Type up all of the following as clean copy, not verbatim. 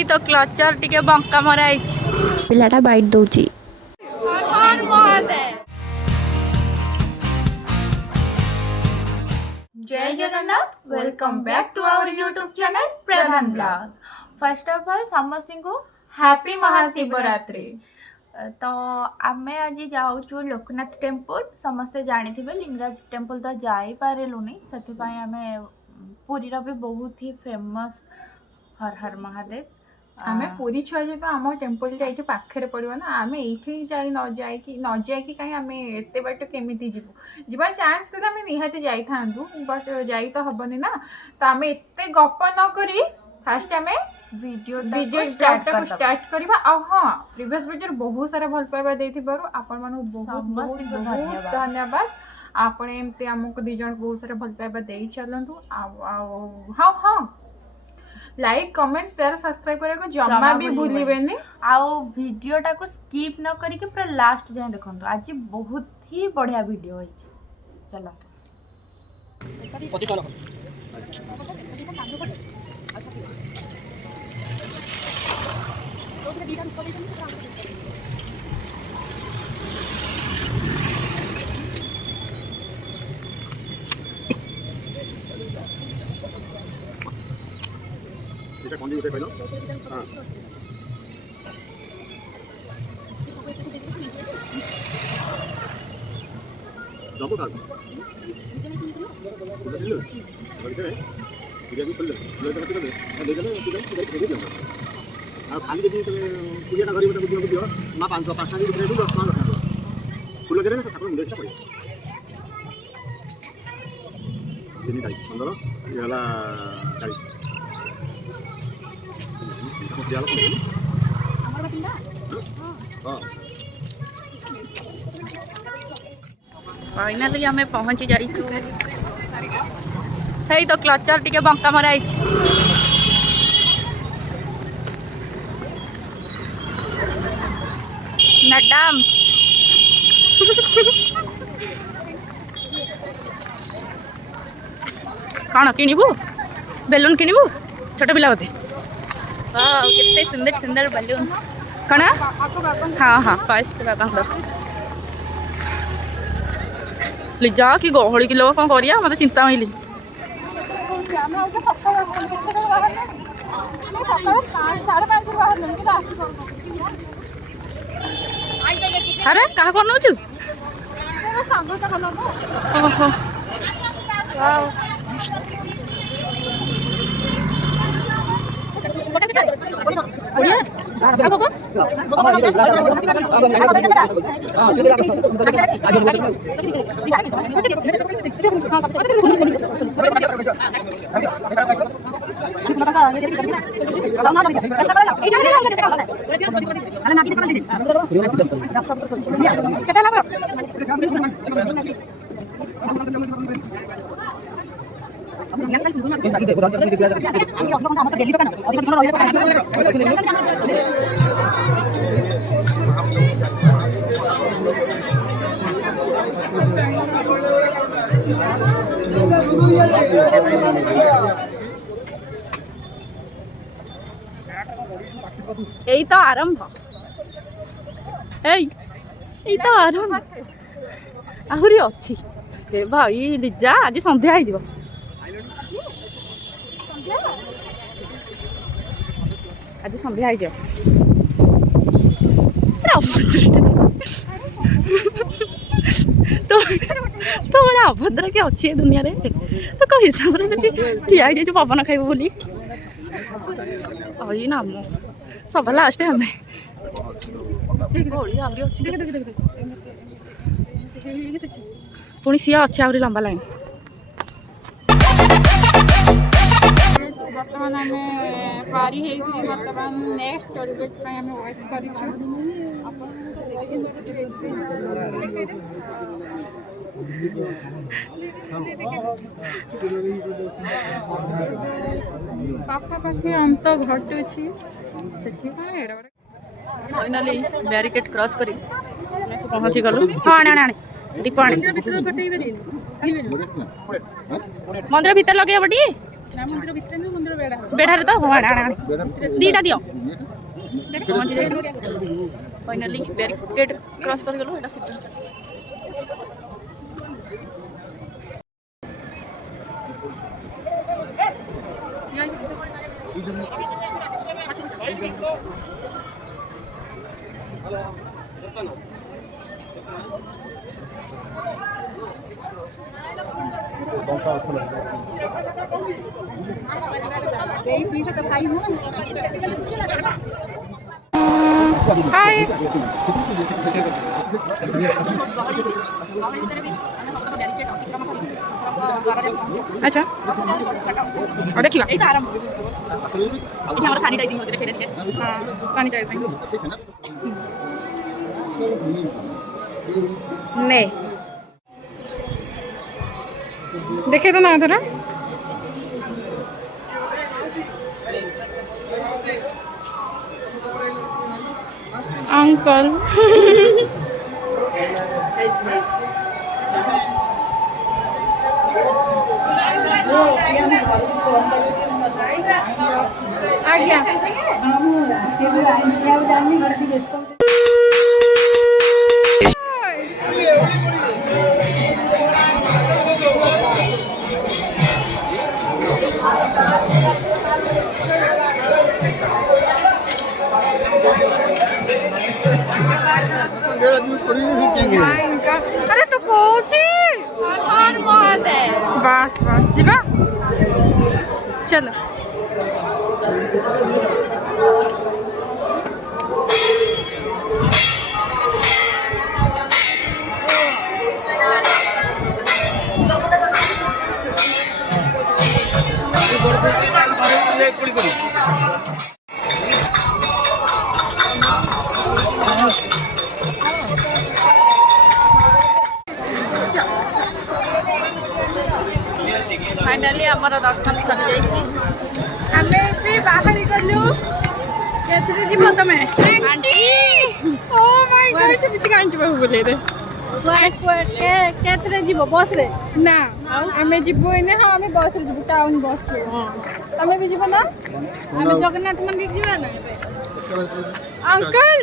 हेई तो क्लचर टिके बंका मराई पिलाटा बाइट दौची। जय Jagannath, welcome back to our YouTube channel Pradhan blog. First of all समस्त को हैप्पी महाशिवरात्रि। तो आमे आज जाऊँ लोकनाथ टेम्पल। समस्ते जानी थे लिंगराज टेम्पल तो जाई पारेलुनी, से आमे पुरीर भी बहुत ही फेमस हर हर महादेव। आमे पूरी छुआ जे तो आम टेम्पल जाइए पाखे पड़ो ना, आम ये जाकि कहीं आम एत बाट केमी जीवु जीवार चान्स थे आम निहाती जाई बट जाई तो हबनी ना। तो आम एत गप न करी फास्ट आम वीडियो स्टार्ट करवा। हाँ, प्रीवियस वीडियो बहुत सारा भल पाइबा देथिबारु आपण मानु बहुत धन्यवाद। आपण एमती आमको दी जन बहुत सारा भल पाइबा दे चलंतु। हाँ हाँ, लाइक कमेंट शेयर सब्सक्राइब करे को जम्मा भी भूलिबेनी। आउ वीडियोटा को स्किप न करी के पूरा लास्ट जाए देखंतु। आज बहुत ही बढ़िया वीडियो होई छै। चलो এটা কোন দিকে পাইলো? হ্যাঁ যাবো কাল বুঝলি বলতে এটা কি করলে এটা করতে হবে দেখলে ঠিক আছে আর খালি যদি তুমি পুজোটা করিবে তো বুঝিও মা 500 টাকা দিয়ে 10 টাকা রাখো ফুল করে না ঠাকুর মুন্ডে পড়ে দিনই তাই 15 ইয়ালা 40 फाइनली हमें पहुंची जाइचु। हेई तो क्लचर टिके बंका मराई मैडम। कौन किणबू? बेलून किणबू? छोट पिला बोधे कितने सुंदर सुंदर बलून। कौन? हाँ हाँ, फर्स्ट बाबा दर्शन लिजा कि गहली कि लोग कौन करिया मत चिंता मिली। अरे कहा कौन नौचु? ओहो यही तो आरंभ। यही तो आरंभ आहरी अच्छी भाई लिजा आज संध्या हो आज संध्या हो तो बड़ा अभद्र के अच्छी दुनिया रे तो कौ हिसाब से ठिया हो पवन खाइब बोली ना सब लास्ट हमें पुणी सी अच्छे आहरी लंबा लाइन। बर्तमान आम पारी बर्तमान नेक्स्ट टोलगेट आम वेट कर पाखापाखि अंत घटुची से फाइनली बैरिकेड क्रॉस करी पहुंची गलु। हाँ आने आने दीप आने मंदिर भीतर लगे बटी बेढ़ारे तो हाँ आने दीटा दियो पहुँची जाए फाइनाली बैरिकेड क्रॉस कर गलो एटा सीधा हाय अच्छा और देखिए एटा आराम एटा हमर सैनिटाइजिंग हो देखे देखे हां सैनिटाइजिंग ने देखे तो ना थोड़ा अंकल आ गया अरे तो कोठी हर महादेव बस बस जीवा चलो फाइनाली हमारा दर्शन सर जाइए आमे भी बाहर गलु केतरे जीव तमे आंटी ओ माय गॉड किति कांची बाबू बोले रे केतरे जीव बस रे ना आमे जीवो एने हां आमे बस रे जीवो टाउन बस रे तमे भी जीवो ना आमे जगन्नाथ मंदिर जीवा ना अंकल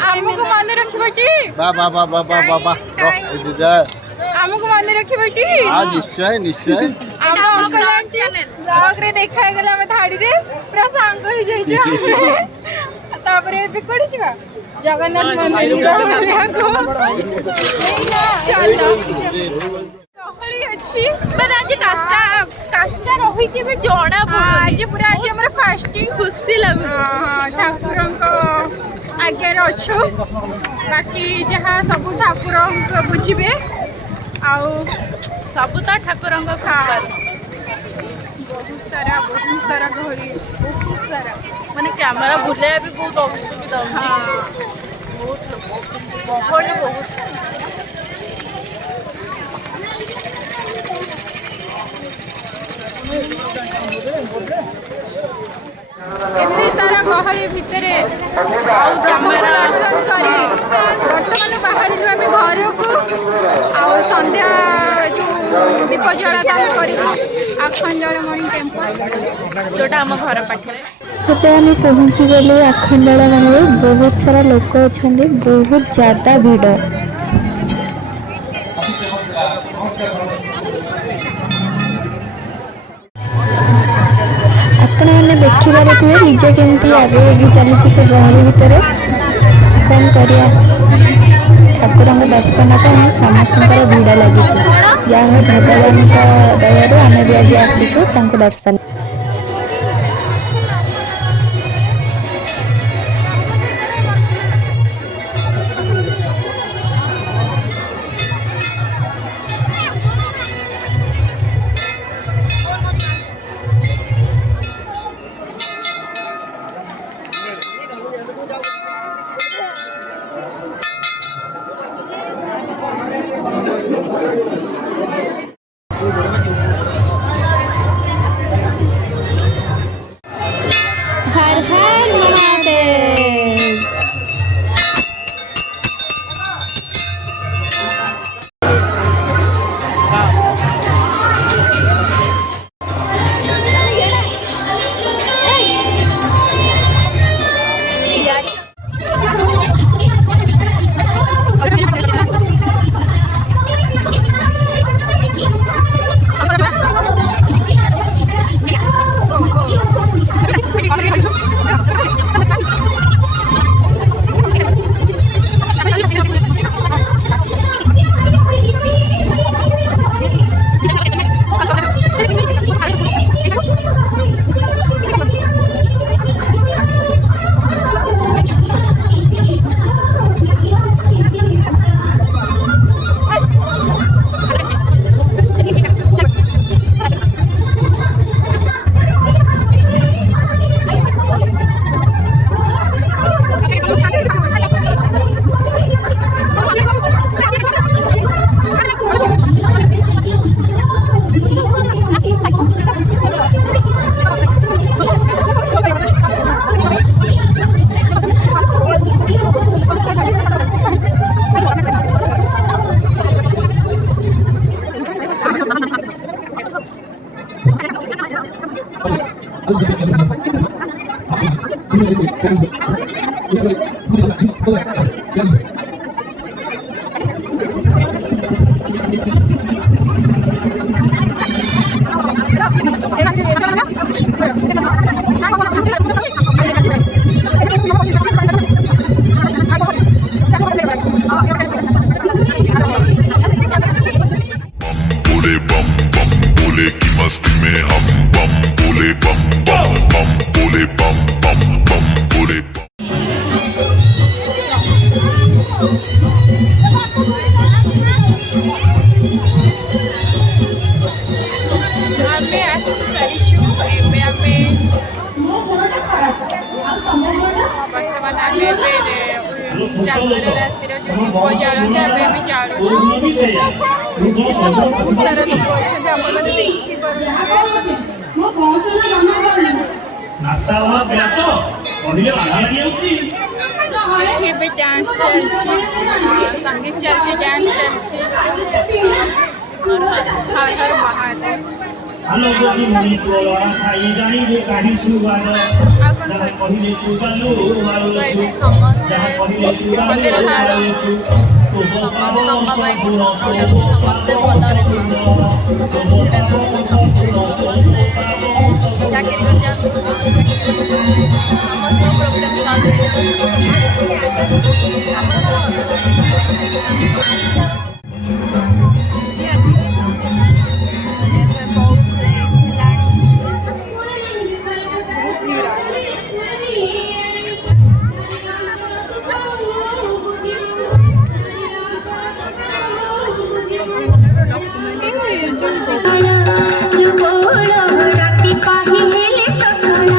हमको मन रखिबो की बा बा बा बा बा बा बा हमको मन रखिबो की हां निश्चय निश्चय हम अंकल आंटी ब्लॉग रे देखा गेला हम थाड़ी रे पूरा सांग हो जाई छ तापरे भी कोडी छिबा जगन्नाथ मंदिर को चलो कहली अछि पर आज काष्टा काष्टा रही के भी जोड़ा पड़ो आज पूरा आज हमर फास्टिंग खुशी लगु हां ठाकुरन को आगे रछु बाकी जहाँ सब ठाकुरन को बुझिबे आउ सब तो ठाकुर खार बहुत सारा गहरी बहुत सारा माने कैमरा बुले भी बहुत असुविधा होची बहुत गहली बहुत एते सारा गहली भितरे कैमरा दर्शन करी वर्तमान बाहर जो आम घर को आउ संध्या जो दीप जला करी आखंडलमणि टेम्पल जोटा आम घर पाखे ଏବେ ଆମେ ପହଞ୍ଚିଗଲୁ ଆଖଣ୍ଡଳମଣିରେ ବହୁତ ସାରା ଲୋକ ଅଛନ୍ତି ବହୁତ ज़्यादा ଭିଡ଼ ଆପଣମାନେ ଦେଖିପାରୁଥିବେ ନିଜେ କେମିତି ଆଗେଇ ଚଲିଛି ସେ ଗହଳି ଭିତରେ କ'ଣ କରିବା ଠାକୁରଙ୍କ ଦର୍ଶନ ପାଇଁ ସମସ୍ତଙ୍କର ଭିଡ଼ ଲାଗିଛି ଯାହା ହଉ ଭଗବାନଙ୍କ ଦୟାରୁ ଆମେ ବି ଆଜି ଆସିଛୁ ତାଙ୍କୁ ଦର୍ଶନ बोले बम बम बोले की मस्ती में हम बम बोले बम बम बम बोले बम बम बम बोले बम। ଆମେ ଆସି ସାରିଛୁ ଏବେ ଆମେ ବର୍ତ୍ତମାନ ଆମେ ଏବେ ଜାଗର ରାତିର ଯେଉଁ ଦୀପ ଜାଳନ୍ତି ଆମେ ଏବେ ଜାଳୁଛୁ ବହୁତ ସାରା ଲୋକ ଅଛନ୍ତି ଆପଣମାନେ ଦେଖିପାରୁଥିବେ ଏଠି ଏବେ ଡ୍ୟାନ୍ସ ଚାଲିଛି ସଙ୍ଗୀତ ଚାଲିଛି ଡ୍ୟାନ୍ସ ଚାଲିଛି ହର ହର ମହାଦେବ हेलो गोजी मुनि तोला खाई जानी रे काढ़ी सुवार जहाँ कहिले तू गालो मारो छु जहाँ कहिले तू गालो मारो छु तो बताओ ସମସ୍ତେ ଭଲରେ ଚାକିରି କରି ଯାଆନ୍ତୁ ସମସ୍ତଙ୍କ ପ୍ରୋବ୍ଲେମ୍ ସଲ୍ଭ ଏବେ ବହୁତ ହେଲାଣି ରାତି ପାହି ହେଲେ ସକାଳ